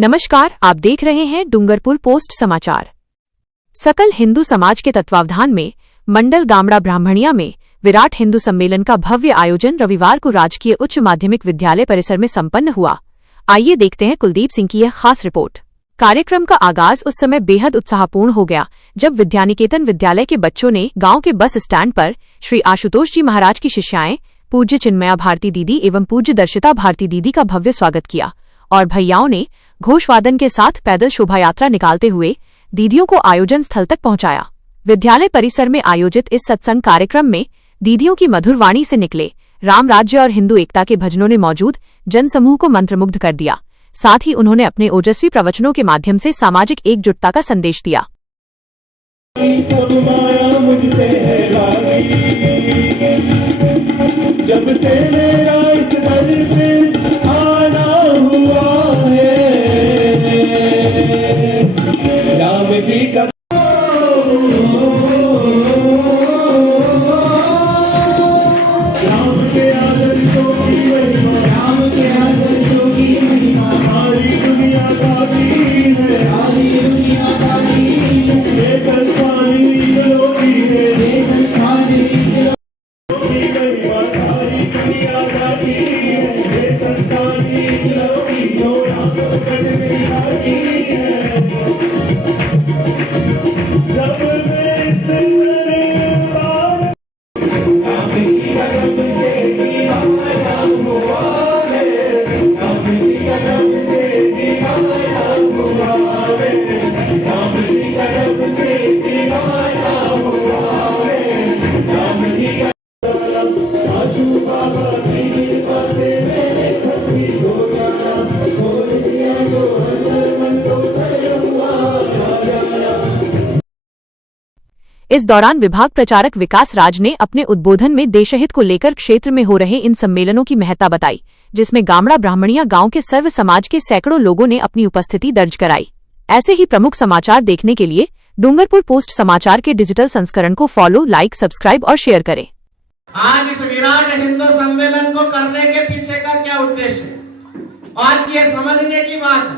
नमस्कार, आप देख रहे हैं डूंगरपुर पोस्ट समाचार। सकल हिंदू समाज के तत्वावधान में मंडल गामड़ा ब्राह्मणिया में विराट हिंदू सम्मेलन का भव्य आयोजन रविवार को राजकीय उच्च माध्यमिक विद्यालय परिसर में संपन्न हुआ। आइए देखते हैं कुलदीप सिंह की यह खास रिपोर्ट। कार्यक्रम का आगाज उस समय बेहद उत्साहपूर्ण हो गया जब विद्यानिकेतन विद्यालय के बच्चों ने गांव के बस स्टैंड पर श्री आशुतोष जी महाराज की शिष्याएं पूज्य चिन्मया भारती दीदी एवं पूज्य दर्शिता भारती दीदी का भव्य स्वागत किया और भैयाओं ने घोषवादन के साथ पैदल शोभायात्रा निकालते हुए दीदियों को आयोजन स्थल तक पहुंचाया। विद्यालय परिसर में आयोजित इस सत्संग कार्यक्रम में दीदियों की मधुर वाणी से निकले राम राज्य और हिंदू एकता के भजनों ने मौजूद जनसमूह को मंत्रमुग्ध कर दिया। साथ ही उन्होंने अपने ओजस्वी प्रवचनों के माध्यम से सामाजिक एकजुटता का संदेश दिया। जब से मेरा इस दर पे आना हुआ है, राम जी का राम के आदर्शों की महिमा, राम के आदर्शों की महिमा सारी दुनिया का दीन है, सारी दुनिया का दीन है। ये संस्थानी लोगी है, ये संस्थानी इस दौरान विभाग प्रचारक विकास राज ने अपने उद्बोधन में देशहित को लेकर क्षेत्र में हो रहे इन सम्मेलनों की महत्ता बताई, जिसमें गामड़ा ब्राह्मणिया गांव के सर्व समाज के सैकड़ों लोगों ने अपनी उपस्थिति दर्ज कराई। ऐसे ही प्रमुख समाचार देखने के लिए डूंगरपुर पोस्ट समाचार के डिजिटल संस्करण को फॉलो, लाइक, सब्सक्राइब और शेयर करें। आज इस विराट हिंदू सम्मेलन को करने के पीछे का क्या उद्देश्य, आज ये समझने की बात है।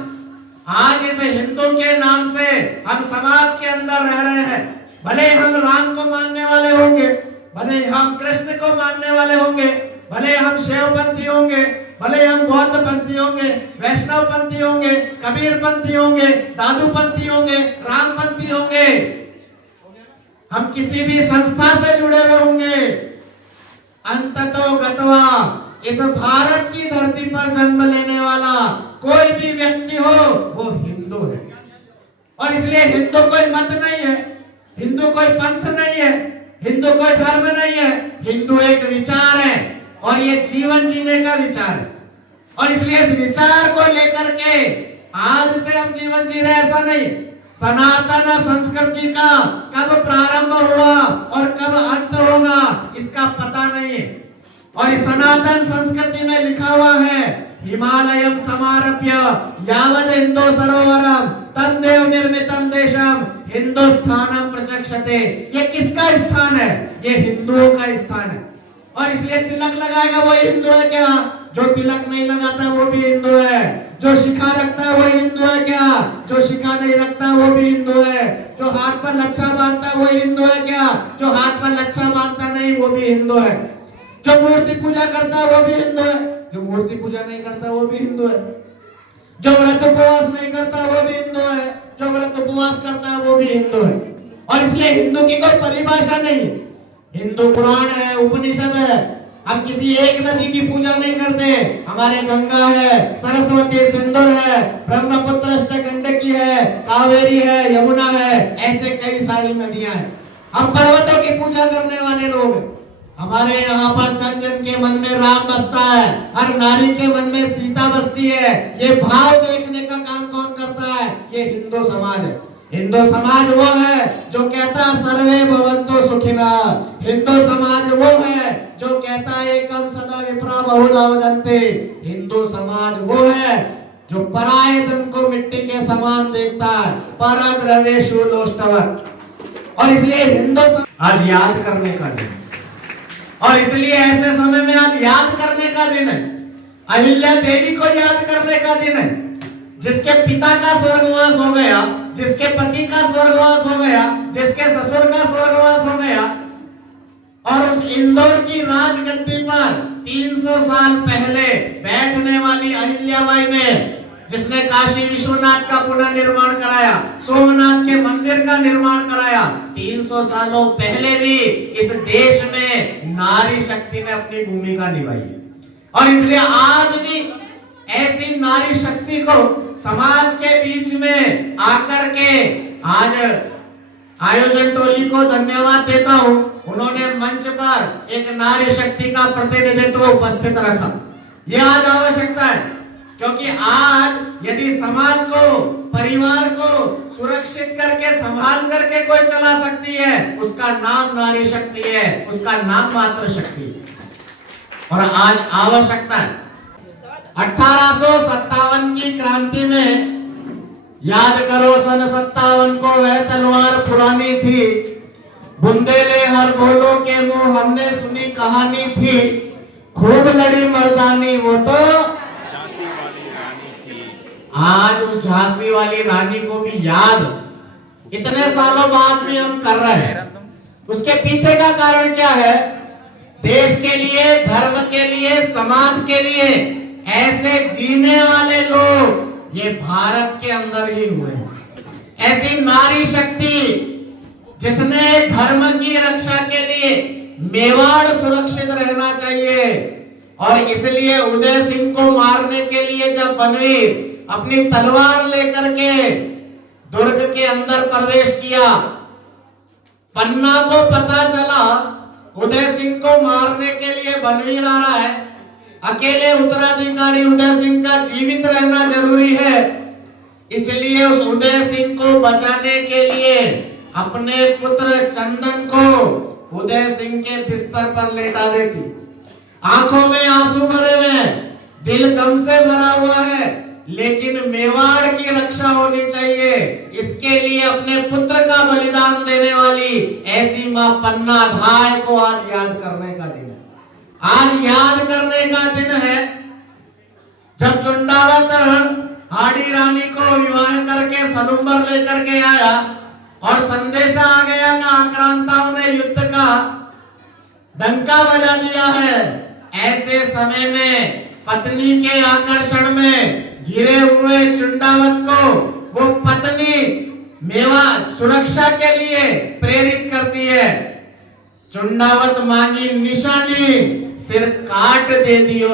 आज इस हिंदू के नाम से हम समाज के अंदर रह रहे हैं। भले हम राम को मानने वाले होंगे, भले हम कृष्ण को मानने वाले होंगे, भले हम शैवपंथी होंगे, भले हम बौद्ध पंथी होंगे, वैष्णव पंथी होंगे, कबीर पंथी होंगे, दादू पंथी होंगे, राम पंथी होंगे, हम किसी भी संस्था से जुड़े हुए होंगे, अंततो गत्वा इस भारत की धरती पर जन्म लेने वाला कोई भी व्यक्ति हो वो हिंदू है। और इसलिए हिंदू कोई मत नहीं है, हिंदू कोई पंथ नहीं है, हिंदू कोई धर्म नहीं है, हिंदू एक विचार है और ये जीवन जीने का विचार है। और इसलिए इस विचार को लेकर के आज से हम जीवन जी रहे ऐसा नहीं। सनातन संस्कृति का कब प्रारंभ हुआ और कब अंत होगा इसका पता नहीं है। और इस सनातन संस्कृति में लिखा हुआ है, हिमालयम समारभ्य यावद हिंदू सरोवरम तन्देव निर्मितम देशम हिंदुस्थानम प्रचक्षते। ये किसका स्थान है? ये हिंदुओं का स्थान है। और इसलिए तिलक लगाएगा वो हिंदू है क्या? जो तिलक नहीं लगाता वो भी हिंदू है। जो शिखा रखता है वो हिंदू है क्या? जो शिखा नहीं रखता वो भी हिंदू है। जो हाथ पर लच्छा बांधता है वो हिंदू है क्या? जो हाथ पर लच्छा बांधता नहीं वो भी हिंदू है। जो मूर्ति पूजा करता है वो भी हिंदू है। जो मूर्ति पूजा नहीं करता वो भी हिंदू है। जो व्रत उपवास नहीं करता वो भी हिंदू है। जो व्रत उपवास करता है वो भी हिंदू है। और इसलिए हिंदू की कोई परिभाषा नहीं है। हिंदू पुराण है, उपनिषद है। हम किसी एक नदी की पूजा नहीं करते। हमारे गंगा है, सरस्वती, सिंधु है, ब्रह्मपुत्र गंडकी है, कावेरी है, यमुना है, ऐसे कई सारी नदियां हैं। हम पर्वतों की पूजा करने वाले लोग हैं। हमारे यहाँ पर जन जन के मन में राम बसता है, हर नारी के मन में सीता बसती है। ये भाव देखने का काम कौन करता है? ये हिंदू समाज है। हिंदू समाज वो है जो कहता है सर्वे भवन्तु सुखिनः। हिंदू समाज वो है जो कहता है एकम सदा विप्रा बहुधा वदन्ति। हिंदू समाज वो है जो पराये धन को मिट्टी के समान देखता है, परद्रव्येषु लोष्टवत्। और इसलिए हिंदू आज याद करने का दिन, और इसलिए ऐसे समय में आज याद करने का दिन है। अहिल्या देवी को याद करने का दिन है। जिसके पिता का स्वर्गवास हो गया, जिसके पति का स्वर्गवास हो गया, जिसके ससुर का स्वर्गवास हो गया, और उस इंदौर की राजगद्दी पर 300 साल पहले बैठने वाली अहिल्याबाई ने, जिसने काशी विश्वनाथ का पुनर्निर्माण कराया, सोमनाथ के मंदिर का निर्माण कराया, 300 सालों पहले भी इस देश में नारी शक्ति ने अपनी भूमिका निभाई। और इसलिए आज भी ऐसी नारी शक्ति को समाज के बीच में आकर के आज आयोजन टोली को धन्यवाद देता हूं। उन्होंने मंच पर एक नारी शक्ति का प्रतिनिधित्व उपस्थित रखा। यह आज आवश्यकता है, क्योंकि आज यदि समाज को, परिवार को सुरक्षित करके, संभाल करके कोई चला सकती है, उसका नाम नारी शक्ति है, उसका नाम मातृशक्ति है। और आज आवश्यकता है 1857 की क्रांति में, याद करो सन 57 को, वह तलवार पुरानी थी, बुंदेले हर बोलो के मुंह, हमने सुनी कहानी थी, खूब लड़ी मर्दानी, वो तो झांसी वाली रानी थी। आज उस झांसी वाली रानी को भी याद इतने सालों बाद भी हम कर रहे हैं। उसके पीछे का कारण क्या है? देश के लिए, धर्म के लिए, समाज के लिए ऐसे जीने वाले लोग ये भारत के अंदर ही हुए हैं। ऐसी नारी शक्ति जिसने धर्म की रक्षा के लिए मेवाड़ सुरक्षित रहना चाहिए, और इसलिए उदय सिंह को मारने के लिए जब बनवीर अपनी तलवार लेकर के दुर्ग के अंदर प्रवेश किया, पन्ना को पता चला उदय सिंह को मारने के लिए बनवीर आ रहा है, अकेले उत्तराधिकारी उदय सिंह का जीवित रहना जरूरी है, इसलिए उस उदय सिंह को बचाने के लिए अपने पुत्र चंदन को उदय सिंह के बिस्तर पर लेटा देती। आंखों में आंसू भरे हुए, दिल गम से भरा हुआ है, लेकिन मेवाड़ की रक्षा होनी चाहिए, इसके लिए अपने पुत्र का बलिदान देने वाली ऐसी मां पन्ना धाय को आज याद करने का दिन है। आज याद करने का दिन है जब चुंडावत हाड़ी रानी को विवाह करके सलुम्बर लेकर के आया और संदेशा आ गया कि आक्रांताओं ने युद्ध का डंका बजा दिया है। ऐसे समय में पत्नी के आकर्षण में घिरे हुए चुंडावत को वो पत्नी मेवा सुरक्षा के लिए प्रेरित करती है। चुंडावत मांगी निशानी, सिर काट दे दियो।